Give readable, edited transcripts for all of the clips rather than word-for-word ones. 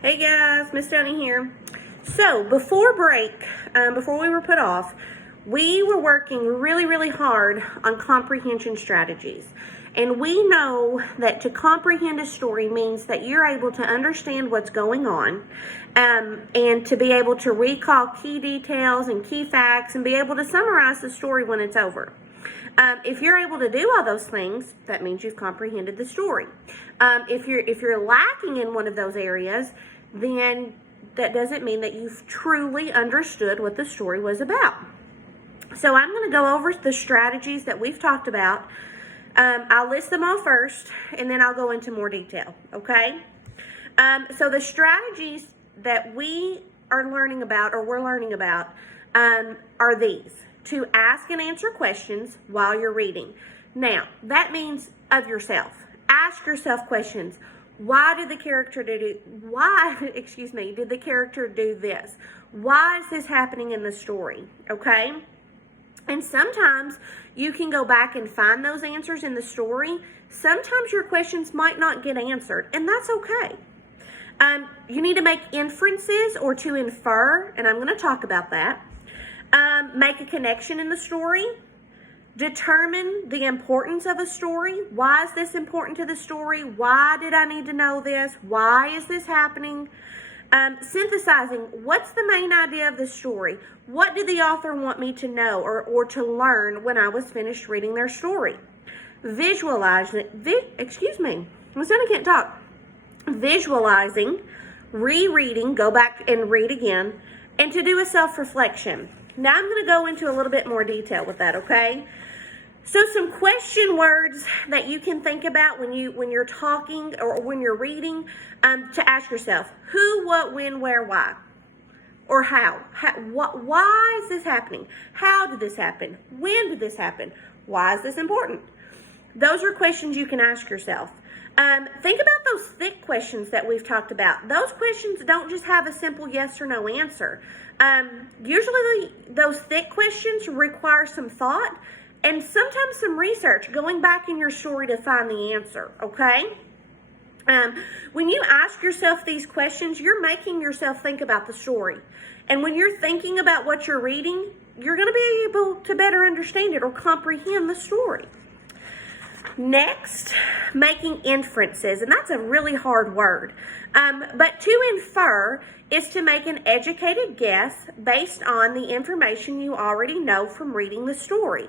Hey guys, Miss Tony here. So before break, before we were put off, we were working really hard on comprehension strategies. And we know that to comprehend a story means that you're able to understand what's going on, and to be able to recall key details and key facts and be able to summarize the story when it's over. If you're able to do all those things, that means you've comprehended the story. If you're lacking in one of those areas, then that doesn't mean that you've truly understood what the story was about. So I'm going to go over the strategies that we've talked about. I'll list them all first, and then I'll go into more detail, okay? So the strategies that we are learning about, or we're learning about, are these. To ask and answer questions while you're reading. Now, that means of yourself. Ask yourself questions. Why did the character did the character do this? Why is this happening in the story? Okay? And sometimes you can go back and find those answers in the story. Sometimes your questions might not get answered, and that's okay. You need to make inferences or to infer, and I'm going to talk about that. Make a connection in the story. Determine the importance of a story. Why is this important to the story? Why did I need to know this? Why is this happening? Synthesizing. What's the main idea of the story? What did the author want me to know or to learn when I was finished reading their story? Visualizing. I can't talk. Visualizing, rereading, go back and read again, and to do a self-reflection. Now I'm going to go into a little bit more detail with that, okay? So some question words that you can think about when you're talking or when you're reading, to ask yourself: who, what, when, where, why, or how. Why is this happening? How did this happen? When did this happen? Why is this important? Those are questions you can ask yourself. Think about those thick questions that we've talked about. Those questions don't just have a simple yes or no answer. Usually those thick questions require some thought and sometimes some research, going back in your story to find the answer, okay? When you ask yourself these questions, you're making yourself think about the story. And when you're thinking about what you're reading, you're going to be able to better understand it or comprehend the story. Next, making inferences, and that's a really hard word. But to infer is to make an educated guess based on the information you already know from reading the story.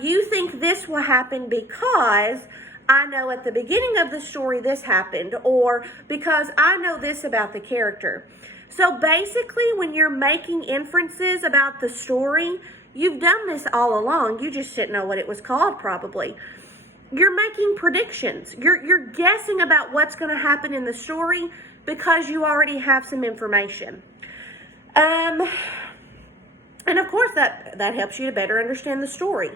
You think this will happen because I know at the beginning of the story this happened, or because I know this about the character. So basically, when you're making inferences about the story, you've done this all along. You just didn't know what it was called, probably. You're making predictions. You're guessing about what's going to happen in the story because you already have some information. And of course, that helps you to better understand the story.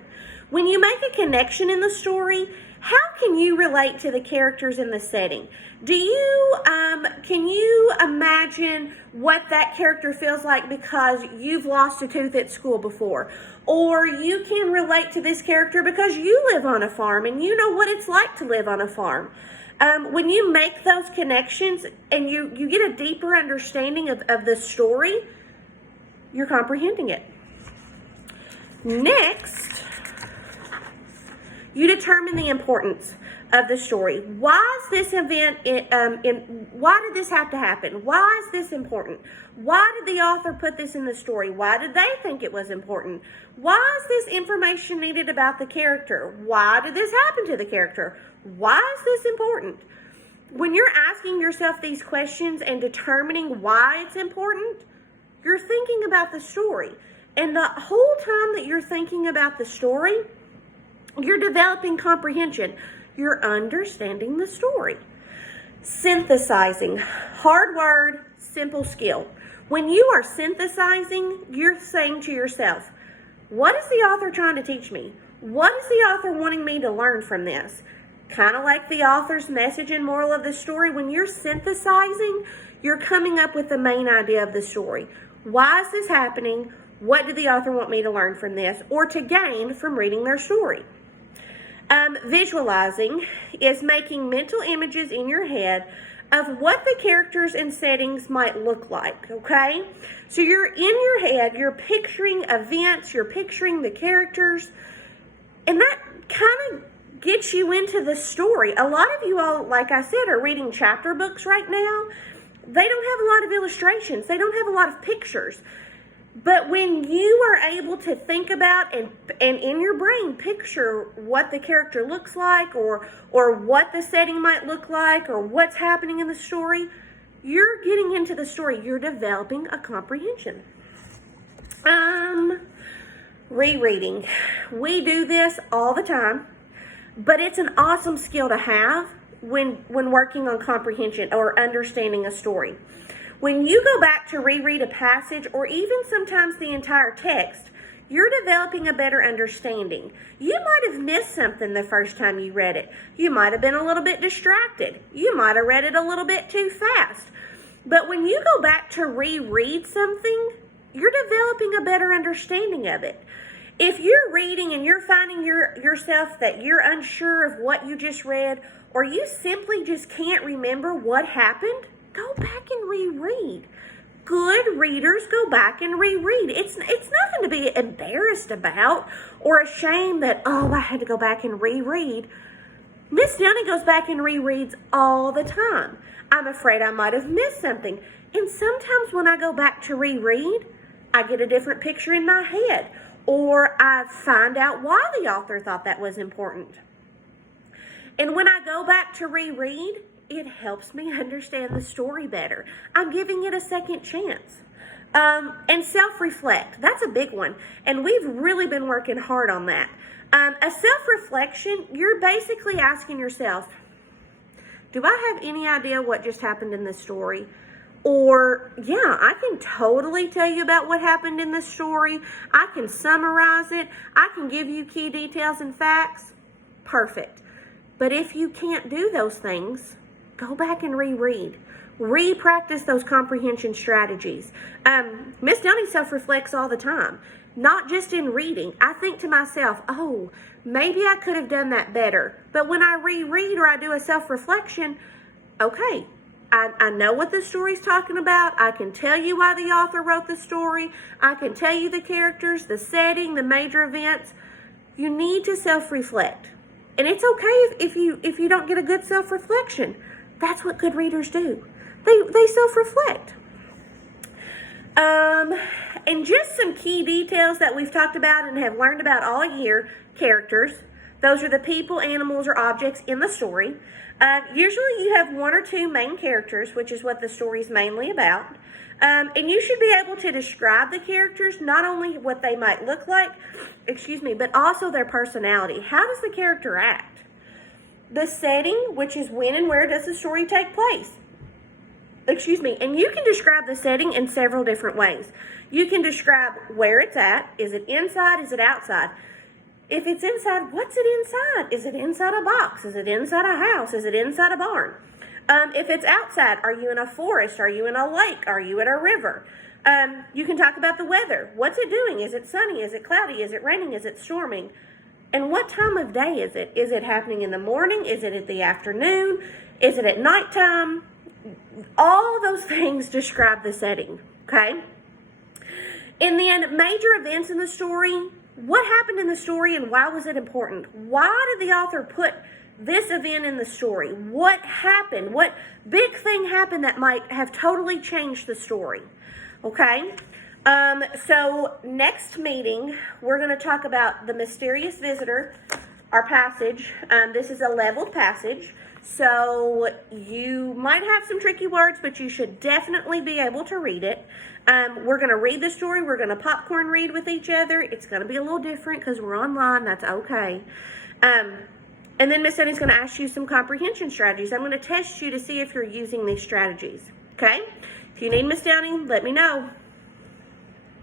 When you make a connection in the story, how can you relate to the characters in the setting? Can you imagine what that character feels like because you've lost a tooth at school before? Or you can relate to this character because you live on a farm and you know what it's like to live on a farm. When you make those connections and you get a deeper understanding of the story, you're comprehending it. Next, you determine the importance of the story. Why is this event, why did this have to happen? Why is this important? Why did the author put this in the story? Why did they think it was important? Why is this information needed about the character? Why did this happen to the character? Why is this important? When you're asking yourself these questions and determining why it's important, you're thinking about the story. And the whole time that you're thinking about the story, you're developing comprehension. You're understanding the story. Synthesizing. Hard word, simple skill. When you are synthesizing, you're saying to yourself, what is the author trying to teach me? What is the author wanting me to learn from this? Kind of like the author's message and moral of the story. When you're synthesizing, you're coming up with the main idea of the story. Why is this happening? What did the author want me to learn from this or to gain from reading their story? Visualizing is making mental images in your head of what the characters and settings might look like, okay? So you're in your head, you're picturing events, you're picturing the characters, and that kind of gets you into the story. A lot of you all, like I said, are reading chapter books right now. They don't have a lot of illustrations. They don't have a lot of pictures. But when you are able to think about and in your brain picture what the character looks like or what the setting might look like or what's happening in the story, you're getting into the story. You're developing a comprehension. Rereading. We do this all the time, but it's an awesome skill to have when working on comprehension or understanding a story. When you go back to reread a passage or even sometimes the entire text, you're developing a better understanding. You might have missed something the first time you read it. You might have been a little bit distracted. You might have read it a little bit too fast. But when you go back to reread something, you're developing a better understanding of it. If you're reading and you're finding yourself that you're unsure of what you just read, or you simply just can't remember what happened, go back and reread. Good readers go back and reread. It's nothing to be embarrassed about or ashamed that, oh, I had to go back and reread. Miss Downey goes back and rereads all the time. I'm afraid I might have missed something. And sometimes when I go back to reread, I get a different picture in my head, or I find out why the author thought that was important. And when I go back to reread, it helps me understand the story better. I'm giving it a second chance. And self-reflect. That's a big one. And we've really been working hard on that. A self-reflection, you're basically asking yourself, do I have any idea what just happened in this story? Or, yeah, I can totally tell you about what happened in this story. I can summarize it. I can give you key details and facts. Perfect. But if you can't do those things, go back and reread. Re-practice those comprehension strategies. Miss Downey self-reflects all the time, not just in reading. I think to myself, oh, maybe I could have done that better. But when I reread or I do a self-reflection, okay, I know what the story's talking about. I can tell you why the author wrote the story. I can tell you the characters, the setting, the major events. You need to self-reflect. And it's okay if you don't get a good self-reflection. That's what good readers do. They self-reflect. And just some key details that we've talked about and have learned about all year. Characters. Those are the people, animals, or objects in the story. Usually you have one or two main characters, which is what the story is mainly about. And you should be able to describe the characters, not only what they might look like, but also their personality. How does the character act? The setting, which is when and where does the story take place? And you can describe the setting in several different ways. You can describe where it's at. Is it inside? Is it outside? If it's inside, what's it inside? Is it inside a box? Is it inside a house? Is it inside a barn? If it's outside, are you in a forest? Are you in a lake? Are you at a river? You can talk about the weather. What's it doing? Is it sunny? Is it cloudy? Is it raining? Is it storming? And what time of day is it? Is it happening in the morning? Is it at the afternoon? Is it at nighttime? All those things describe the setting, okay? And then major events in the story. What happened in the story and why was it important? Why did the author put this event in the story? What happened? What big thing happened that might have totally changed the story? Okay? So next meeting, we're going to talk about the mysterious visitor, our passage. This is a leveled passage. So you might have some tricky words, but you should definitely be able to read it. We're going to read the story. We're going to popcorn read with each other. It's going to be a little different because we're online. That's okay. And then Miss Downey's going to ask you some comprehension strategies. I'm going to test you to see if you're using these strategies. Okay? If you need Miss Downey, let me know.